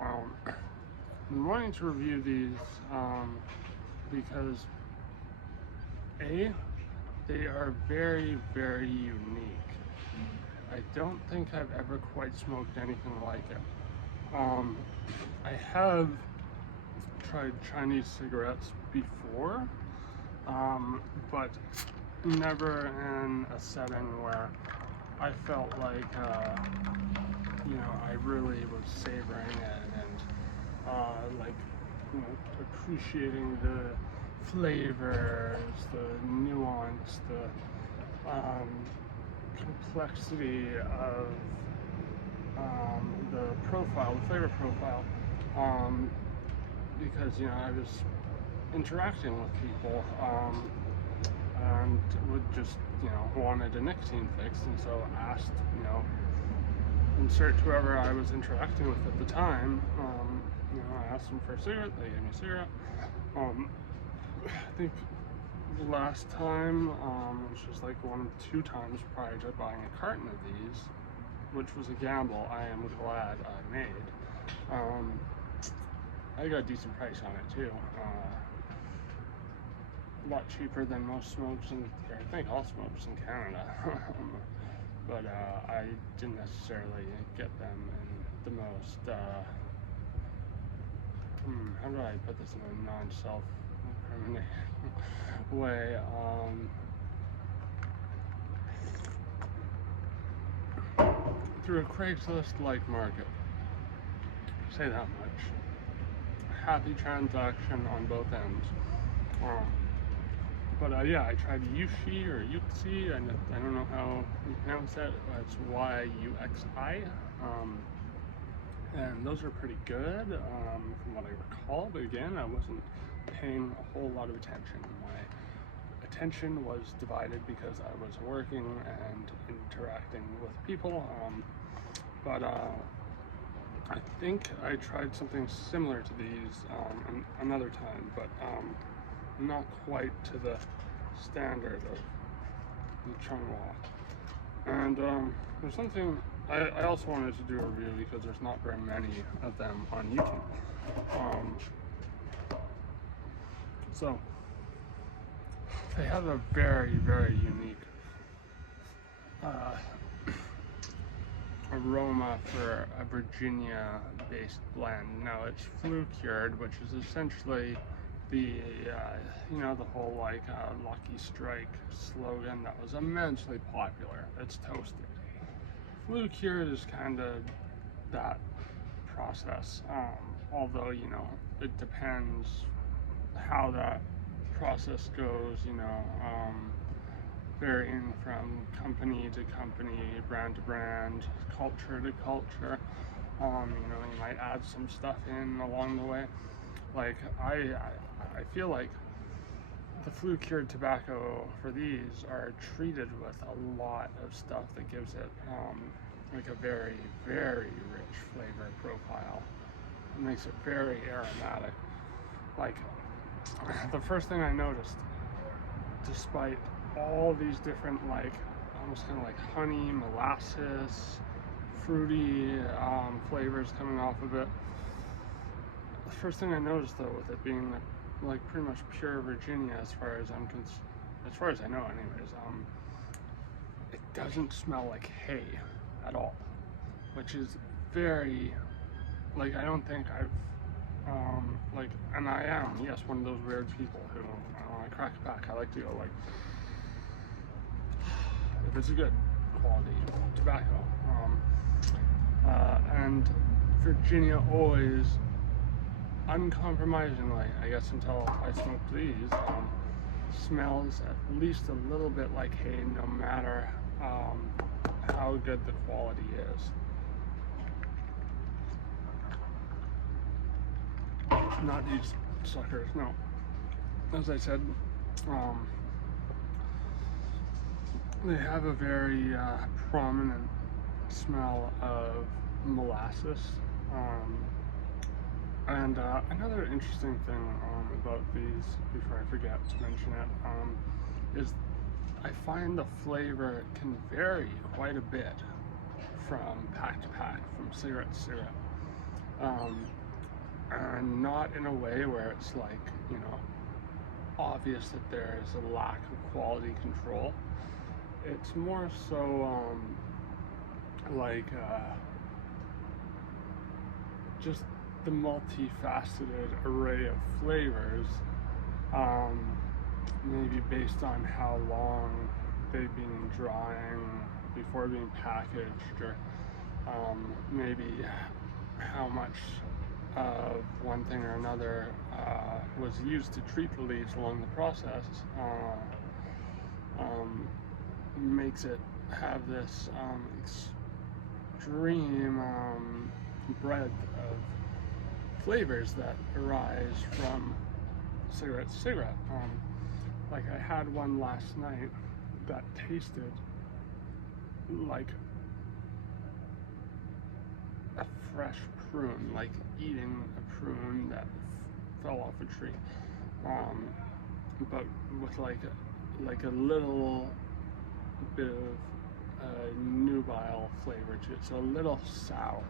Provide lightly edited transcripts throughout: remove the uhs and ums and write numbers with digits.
I'm wanting to review these because A, they are very, very unique. I don't think I've ever quite smoked anything like it. I have tried Chinese cigarettes before, but never in a setting where I felt like, I really was savoring it and, appreciating the flavors, the nuance, the complexity of the profile, the flavor profile, because I was interacting with people and would just wanted a nicotine fix, and so asked insert whoever I was interacting with at the time. I asked them for a cigarette, they gave me a cigarette. I think last time, which was like 1 or 2 times prior to buying a carton of these, which was a gamble I am glad I made. I got a decent price on it too. A lot cheaper than most smokes, I think all smokes in Canada. But I didn't necessarily get them in the most, how do I put this in a non-self-incriminating way? Through a Craigslist-like market. Say that much. Happy transaction on both ends. I tried Yuxi or Yuxi, and I don't know how you pronounce that. It's Y-U-X-I. And those are pretty good from what I recall, but again, I wasn't paying a whole lot of attention. My attention was divided because I was working and interacting with people, I think I tried something similar to these another time, but not quite to the standard of the Chunghwa. And there's something I also wanted to do a review because there's not very many of them on YouTube. So they have a very, very unique aroma for a Virginia-based blend. Now it's flue cured, which is essentially the the whole Lucky Strike slogan that was immensely popular. It's toasted. Flue cured is kind of that process, although it depends how that process goes, varying from company to company, brand to brand, culture to culture. You might add some stuff in along the way. Like I feel like the flue cured tobacco for these are treated with a lot of stuff that gives it like a very, very rich flavor profile. It makes it very aromatic. Like the first thing I noticed, despite all these different almost kind of like honey, molasses, fruity flavors coming off of it, the first thing I noticed though, with it being like pretty much pure Virginia as far as I know anyways, it doesn't smell like hay at all, which is very, I don't think I've and I am, yes, one of those weird people who, when I crack a pack, I like to go if it's a good quality tobacco. And Virginia always, uncompromisingly, I guess until I smoked these, smells at least a little bit like hay, no matter how good the quality is. Not these suckers, no. As I said, they have a very prominent smell of molasses. And another interesting thing about these, before I forget to mention it, is I find the flavor can vary quite a bit from pack to pack, from cigarette to cigarette. and not in a way where it's like, you know, obvious that there is a lack of quality control. It's more so like just the multifaceted array of flavors, maybe based on how long they've been drying before being packaged, or maybe how much of one thing or another was used to treat the leaves along the process, makes it have this extreme breadth of flavors that arise from cigarette to cigarette. Like I had one last night that tasted like a fresh prune, like eating a prune that fell off a tree, but with like a little bit of nubile flavor to it, so a little sour,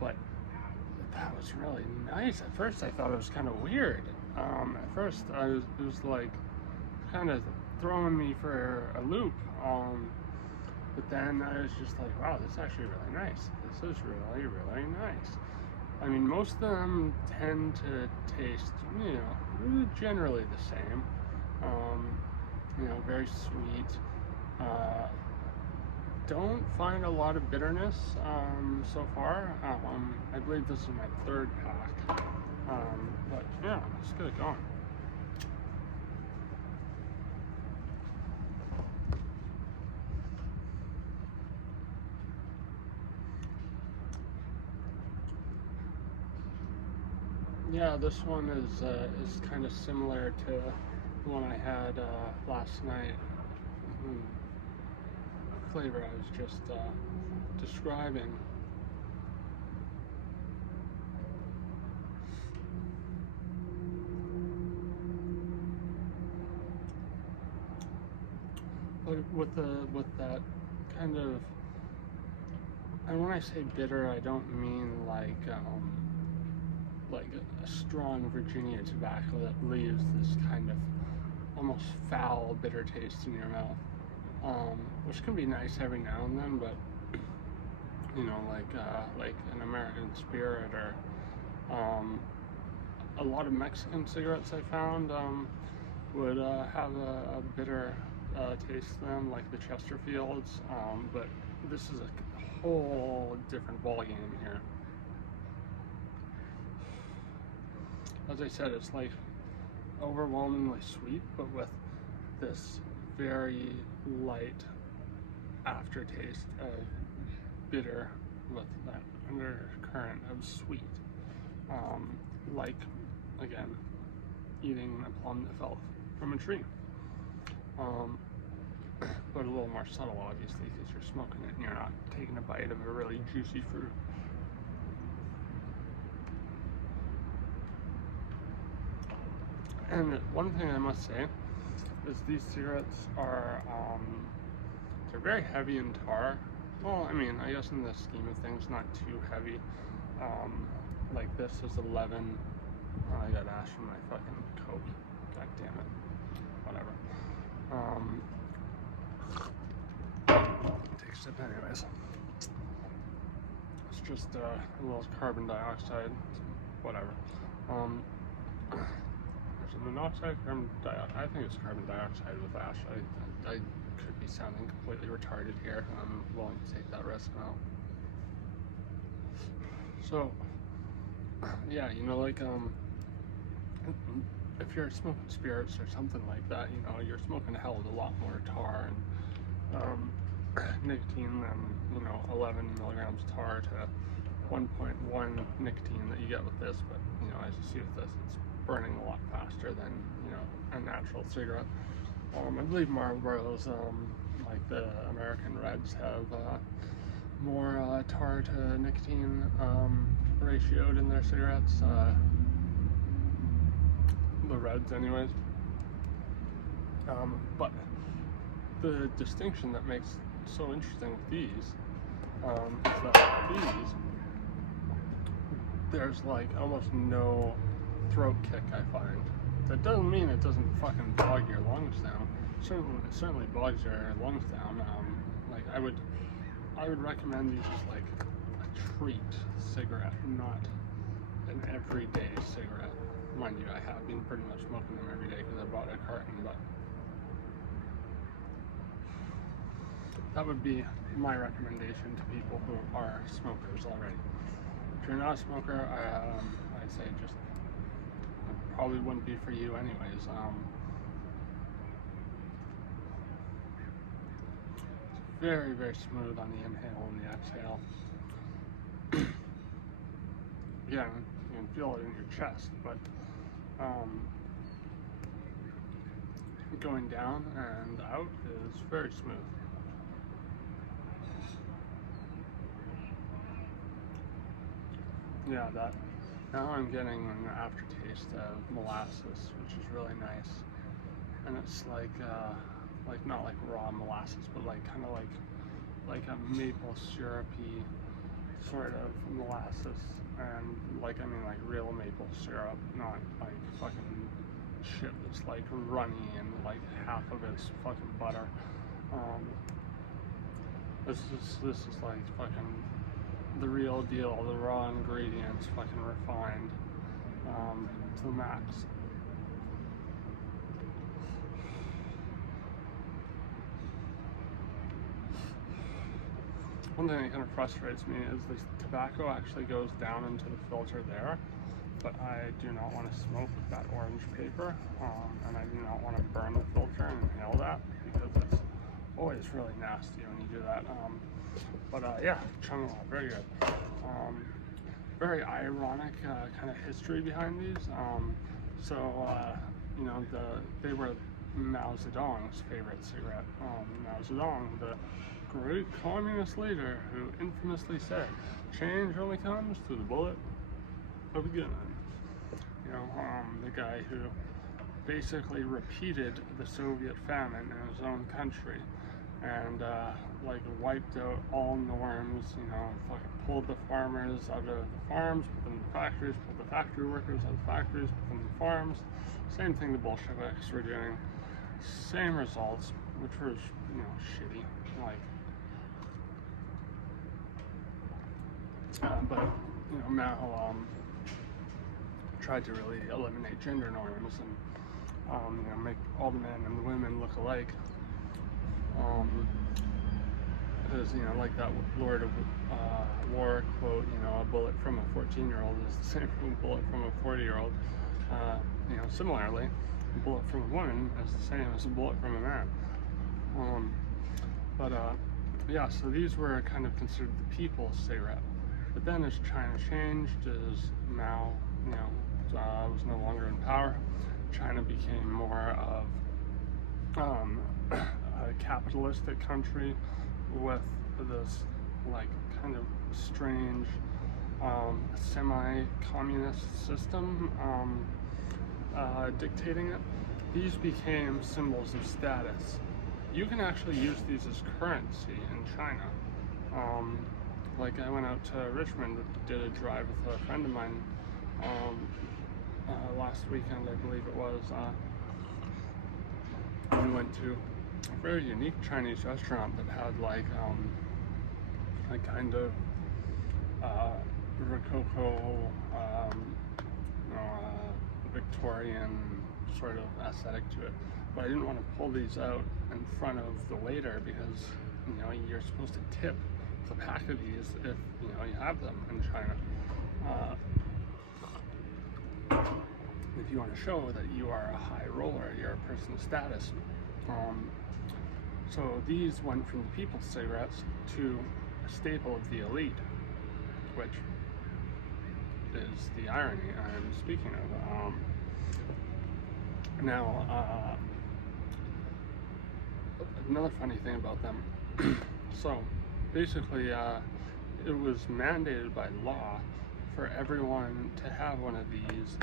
but that was really nice. At first I thought it was kind of weird. At first it was like kind of throwing me for a loop, but then I was just like, wow, this is actually really nice. This is really, really nice. I mean, most of them tend to taste, you know, generally the same. You know, very sweet. Don't find a lot of bitterness so far. I believe this is my third pack. But yeah, let's get it going. Yeah, this one is kind of similar to the one I had last night. Flavor I was just describing. But with that kind of, and when I say bitter, I don't mean like a strong Virginia tobacco that leaves this kind of almost foul, bitter taste in your mouth, which can be nice every now and then, but you know, like an American Spirit, or a lot of Mexican cigarettes I found would have a bitter taste to them, like the Chesterfields, but this is a whole different ballgame here. As I said, it's like overwhelmingly sweet, but with this very light aftertaste of bitter with that undercurrent of sweet. Like, again, eating a plum that fell from a tree. But a little more subtle, obviously, because you're smoking it and you're not taking a bite of a really juicy fruit. And one thing I must say is these cigarettes are they're very heavy in tar. Well, I mean, I guess in the scheme of things, not too heavy. Like this is 11. Oh, I got ash from my fucking Coke. God damn it. Whatever. Take a sip anyways. It's just a little carbon dioxide. Whatever. Is it monoxide, carbon dioxide? I think it's carbon dioxide with ash. I could be sounding completely retarded here. I'm willing to take that risk now. So, yeah, you know, like, if you're smoking spirits or something like that, you know, you're smoking a hell of a lot more tar and nicotine than, you know, 11 milligrams tar to 1.1 nicotine that you get with this. But, you know, as you see with this, it's burning a lot faster than, you know, a natural cigarette. I believe Marlboros, like the American Reds, have more tar to nicotine ratioed in their cigarettes. The Reds, anyways. But the distinction that makes it so interesting with these is that these there's like almost no throat kick, I find. That doesn't mean it doesn't fucking bog your lungs down. It certainly bogs your lungs down. Like I would recommend these as like a treat cigarette, not an everyday cigarette. Mind you, I have been pretty much smoking them every day because I bought a carton, but that would be my recommendation to people who are smokers already. If you're not a smoker, I'd say just probably wouldn't be for you anyways. It's very, very smooth on the inhale and the exhale. Again, you can feel it in your chest, but going down and out is very smooth. Yeah, that. Now I'm getting an aftertaste of molasses, which is really nice, and it's like not like raw molasses, but like kind of like a maple syrupy sort of molasses, and like I mean like real maple syrup, not like fucking shit that's like runny and like half of it's fucking butter. This is like fucking the real deal, the raw ingredients, fucking refined to the max. One thing that kind of frustrates me is the tobacco actually goes down into the filter there, but I do not want to smoke with that orange paper, and I do not want to burn the filter and inhale that, because it's always really nasty when you do that. Yeah, Chunghwa, very good. Very ironic kind of history behind these. You know, they were Mao Zedong's favorite cigarette. Mao Zedong, the great communist leader who infamously said, "Change only comes through the bullet of a gun." You know, the guy who basically repeated the Soviet famine in his own country, and like wiped out all norms, you know, fucking pulled the farmers out of the farms, put them in the factories, pulled the factory workers out of the factories, put them in the farms. Same thing the Bolsheviks were doing. Same results, which were, you know, shitty. Like, but you know, Mao tried to really eliminate gender norms and you know, make all the men and the women look alike. Because, you know, like that Lord of War quote, you know, a bullet from a 14-year-old is the same from a bullet from a 40-year-old. You know, similarly, a bullet from a woman is the same as a bullet from a man. Yeah, so these were kind of considered the people's cigarette. But then as China changed, as Mao, you know, was no longer in power, China became more of a capitalistic country with this like kind of strange semi-communist system dictating it. These became symbols of status. You can actually use these as currency in China. Like I went out to Richmond, did a drive with a friend of mine last weekend, I believe it was. We went to a very unique Chinese restaurant that had like a kind of Rococo, Victorian sort of aesthetic to it. But I didn't want to pull these out in front of the waiter because, you know, you're supposed to tip the pack of these if, you know, you have them in China. If you want to show that you are a high roller, you're a person of status. So these went from the people's cigarettes to a staple of the elite, which is the irony I'm speaking of. Another funny thing about them. So basically, it was mandated by law for everyone to have one of these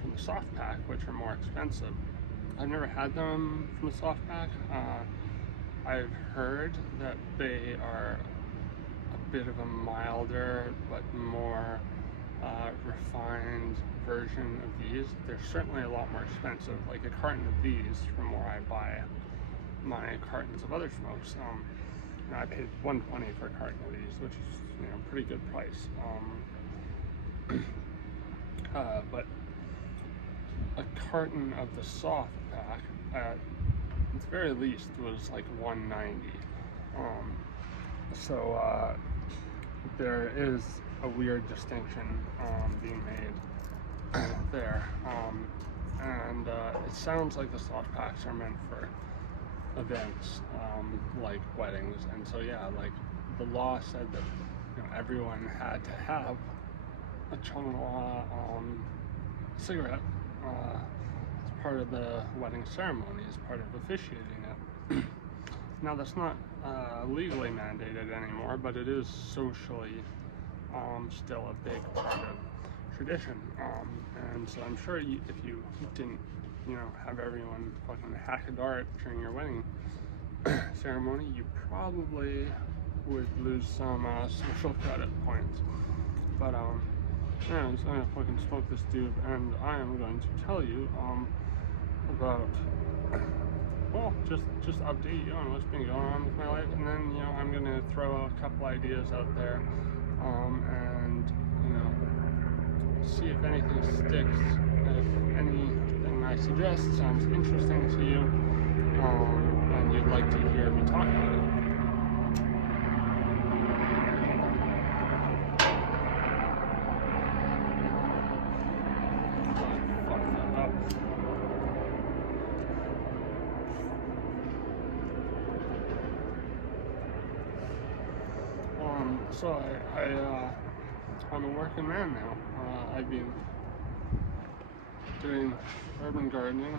from the soft pack, which are more expensive. I've never had them from the soft pack. I've heard that they are a bit of a milder but more Wintergreens version of these, they're certainly a lot more expensive. Like a carton of these from where I buy my cartons of other smokes. I paid $1.20 for a carton of these, which is, you know, a pretty good price. But a carton of the soft pack at its very least was like $1.90. So there is a weird distinction being made there, and it sounds like the soft packs are meant for events like weddings, and so yeah, like the law said that, you know, everyone had to have a Chunghwa cigarette as part of the wedding ceremony, as part of officiating it. Now that's not legally mandated anymore, but it is socially still a big part of tradition, and so I'm sure if you didn't, you know, have everyone fucking hack a dart during your wedding ceremony, you probably would lose some social credit points. But anyways, I'm gonna fucking smoke this dude, and I am going to tell you about, well, just update you on what's been going on with my life, and then, you know, I'm gonna throw a couple ideas out there, and, you know, see if anything sticks, if anything I suggest sounds interesting to you, and you'd like to hear me talk about it. So I'm a working man now. I've been doing urban gardening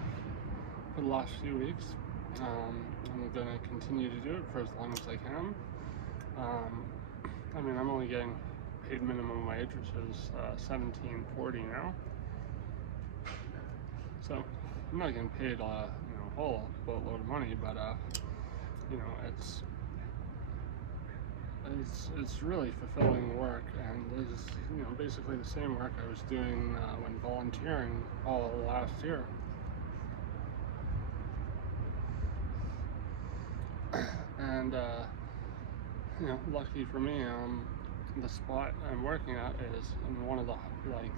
for the last few weeks. I'm going to continue to do it for as long as I can. I mean, I'm only getting paid minimum wage, which is $17.40 now. So I'm not getting paid you know, a whole boatload of money, but you know, it's really fulfilling work, and it's, you know, basically the same work I was doing when volunteering all last year. And you know, lucky for me, the spot I'm working at is in one of the like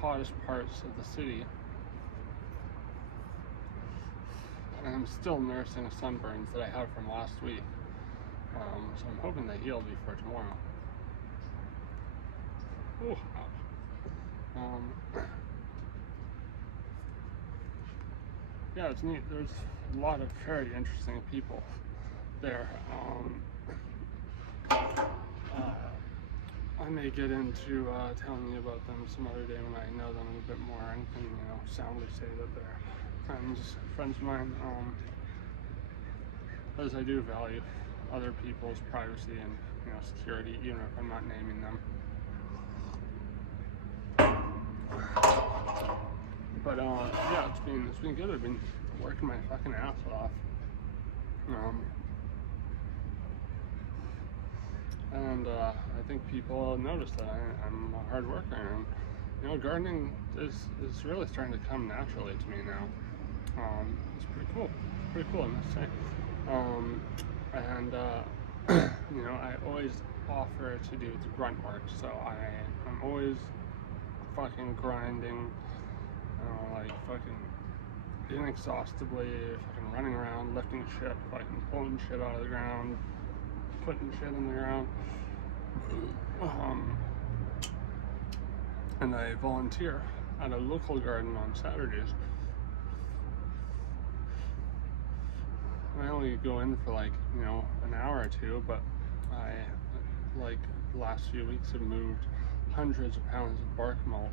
hottest parts of the city, and I'm still nursing sunburns that I have from last week. So I'm hoping they heal before tomorrow. Ooh, yeah, it's neat. There's a lot of very interesting people there. I may get into telling you about them some other day when I know them a bit more and can, you know, soundly say that they're friends of mine. As I do value other people's privacy and, you know, security, even if I'm not naming them. But yeah, it's been good. I've been working my fucking ass off. And I think people notice that I'm a hard worker, and, you know, gardening is really starting to come naturally to me now. It's pretty cool. Pretty cool, I must say. And you know, I always offer to do the grunt work, so I'm always fucking grinding, like fucking inexhaustibly, fucking running around, lifting shit, fucking pulling shit out of the ground, putting shit in the ground. And I volunteer at a local garden on Saturdays. I only go in for like, you know, an hour or two, but I, like, the last few weeks have moved hundreds of pounds of bark mulch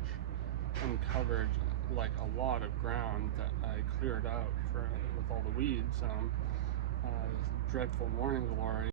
and covered like a lot of ground that I cleared out with all the weeds. Dreadful morning glory.